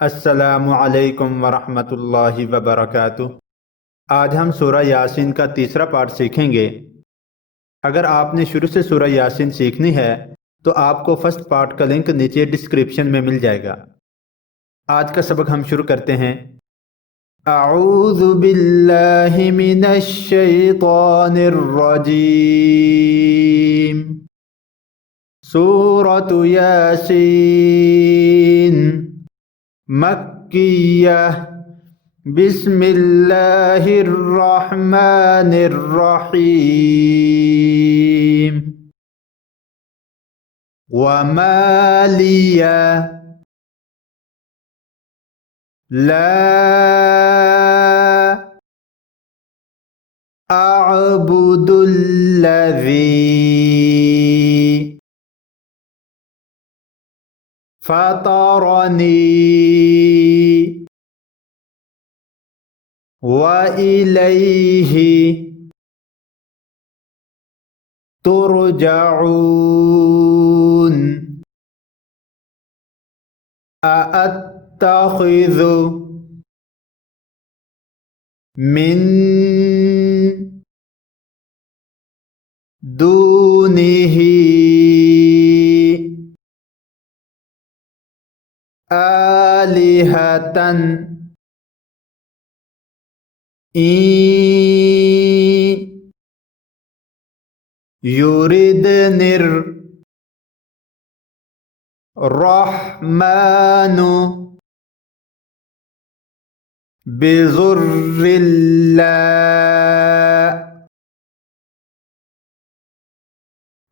अस्सलामु अलैकुम वरहमतुल्लाहि वबरकातुह। आज हम सूरह यासीन का तीसरा पार्ट सीखेंगे। अगर आपने शुरू से सूरह यासीन सीखनी है तो आपको फर्स्ट पार्ट का लिंक नीचे डिस्क्रिप्शन में मिल जाएगा। आज का सबक हम शुरू करते हैं। अऊज़ु बिल्लाहि मिनश शैतानिर रजीम। सूरतु यासीन मक्किय्यह। बिस्मिल्लाहिर्रहमानिर्रहीम। वमालिया ला अअबुदुल्लज़ी फतरनी व इलैहि तुरजऊन। अअत्तखिज़ु मिन दूनिही आलिहतन इन युरिदनिर रहमानु बिज़ुर्रिल्ला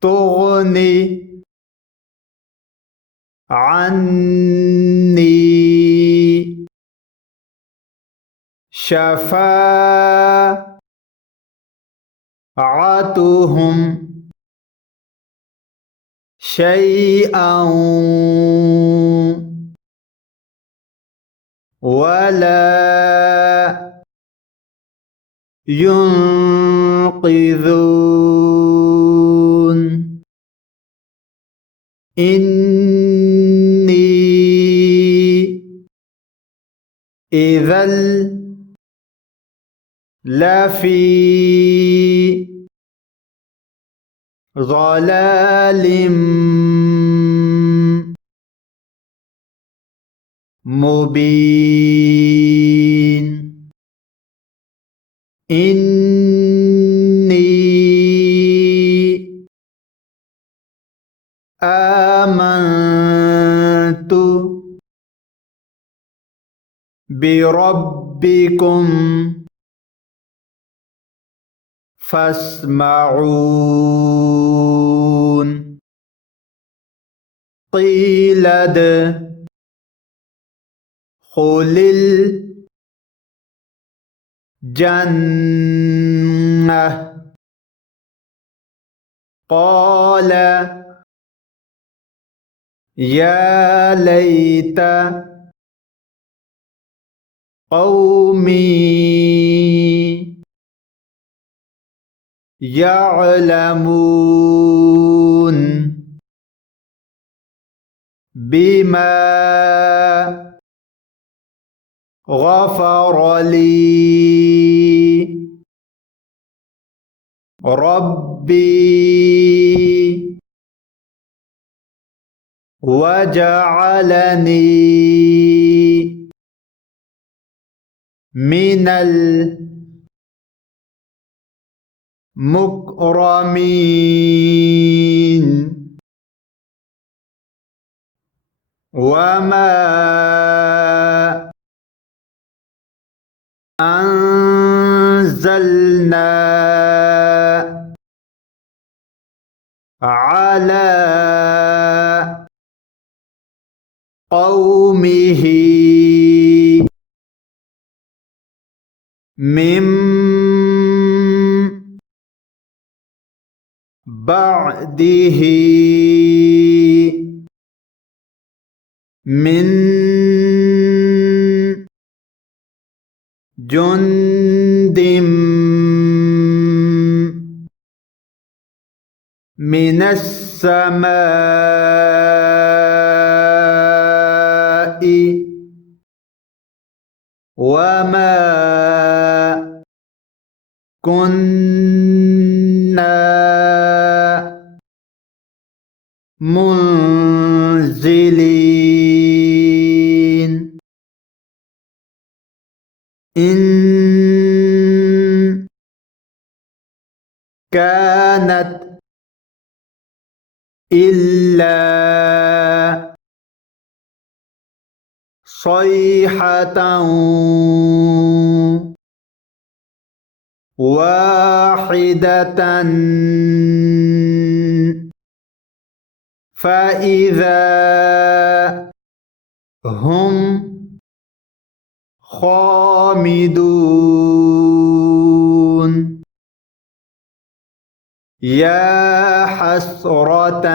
तुगनी अन्नी शफ़ाअतुहुम शैअन वला युनक़िज़ून। इन्नी इज़ल लफ़ी ज़लालिम मुबीन। इन्नी आमनतु बिरब्बिकुम फस्मऊन। क़ील उद्ख़ुलिल जन्नह क़ाल या लैत क़ौमी यअलमून बिमा ग़फ़र ली रब्बी वजअलनी मिनल मुकरमीन। वमा अंज़लना अला क़ौमिही मिन बअदिही मिन जुन्दिम मिनस समाई وما كنا منزلين إن كانت إلا صيحة واحدة فإذا هم خامدون يا حسرة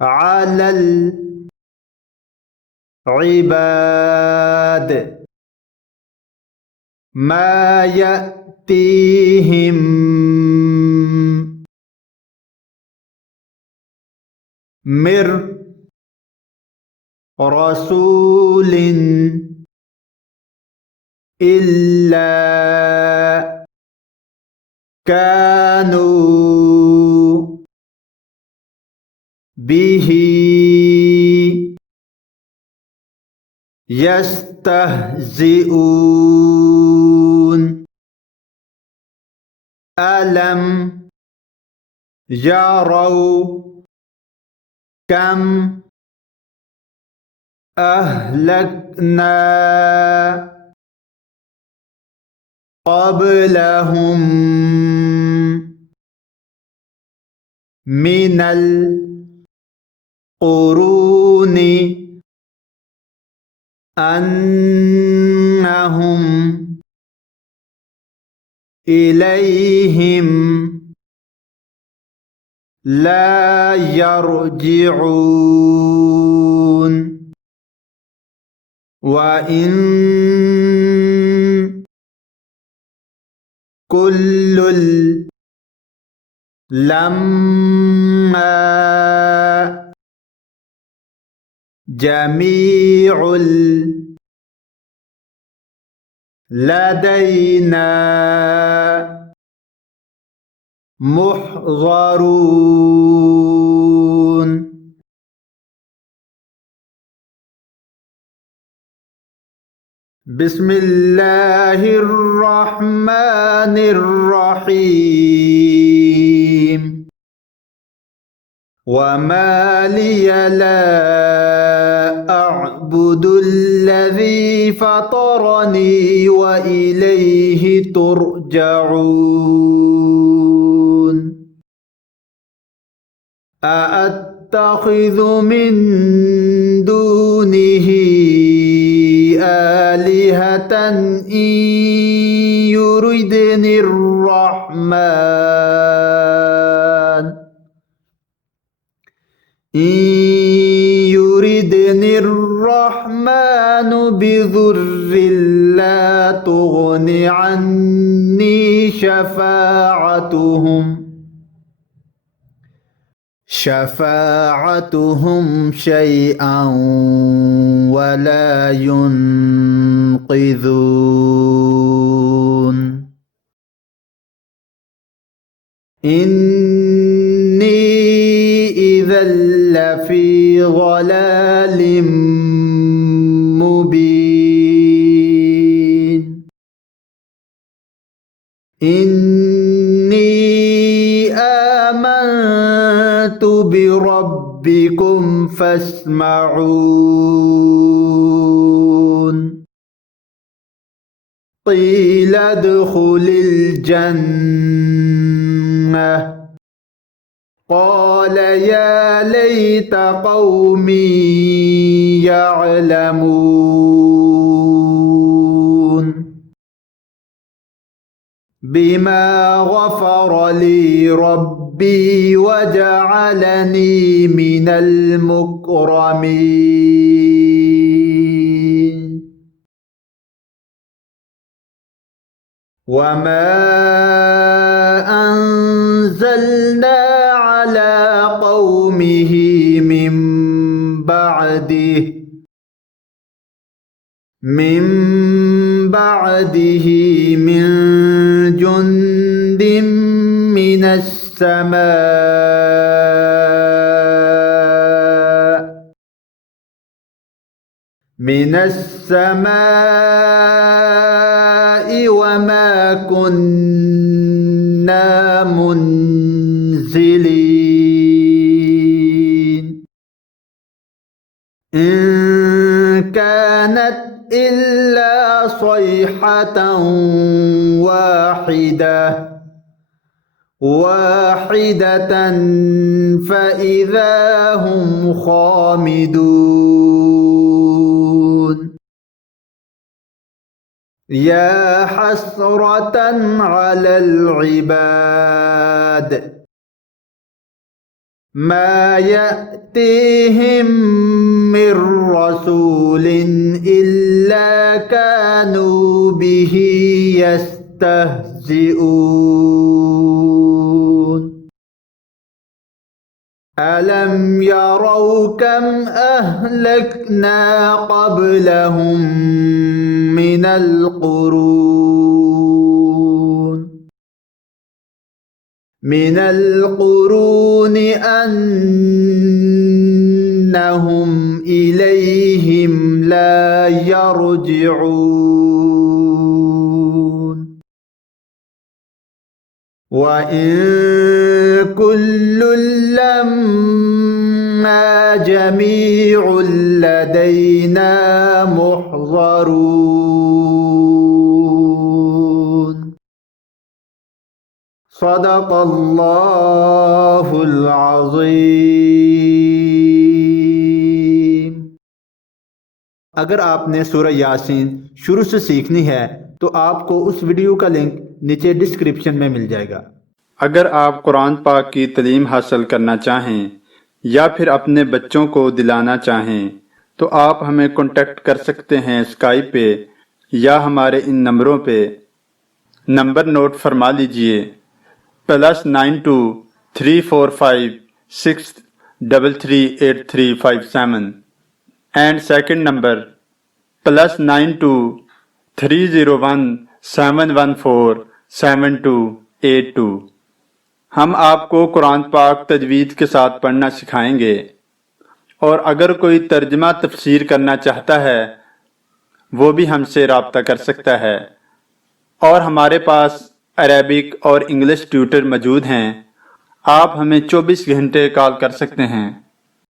على العباد ما يأتيهم من رسول إلا كانوا به يستهزئون ألم يروا كم أهلكنا قبلهم من القرون أنهم إليهم لا يرجعون وإن كل لما جميع لدينا محضرون بسم الله الرحمن الرحيم وما لي لا أعبد الذي فطرني وإليه ترجعون أأتخذ من دونه آلهة إن يردني الرحمن بضر لا تغن عني شفاعتهم شيئا ولا ينقذون إني إذا لفي ضلال مبين إني آمنت بربكم فاسمعون قيل ادخل الجنة قال يا ليت قومي يعلمون بما غفر لي ربي وجعلني من المكرمين وما أنزلنا على قومه من بعده मिन बअदिही मिन जुन्दिम मिनस समा मिनस समाई वमा कुन्ना मुनज़िलीन इन कानत इल्ला सयहतन वाहिदतन फ़इज़ा हुम खामिदून या हसरतन अलल इबाद मा यअतीहिम मिर रसूलिन इल्ला कानू बिही यस्तहज़िऊन अलम यरौ कम अहलकना क़ब्लहुम मिनल क़ुरून अन्नहुम इलैहिम ला यरजिऊन व इन कुल्लुन लम्मा जमीउन लदैना मुहज़रून सदक़ल्लाहुल अज़ीम। अगर आपने सूरह यासीन शुरू से सीखनी है तो आपको उस वीडियो का लिंक नीचे डिस्क्रिप्शन में मिल जाएगा। अगर आप कुरान पाक की तालीम हासिल करना चाहें या फिर अपने बच्चों को दिलाना चाहें तो आप हमें कांटेक्ट कर सकते हैं स्काइप पे या हमारे इन नंबरों पे। नंबर नोट फरमा लीजिए +923456338357 एंड सेकंड नंबर +923017147282। हम आपको कुरान पाक तजवीद के साथ पढ़ना सिखाएंगे और अगर कोई तर्जमा तफसीर करना चाहता है वो भी हमसे राब्ता कर सकता है और हमारे पास अरेबिक और इंग्लिश ट्यूटर मौजूद हैं। आप हमें 24 घंटे कॉल कर सकते हैं।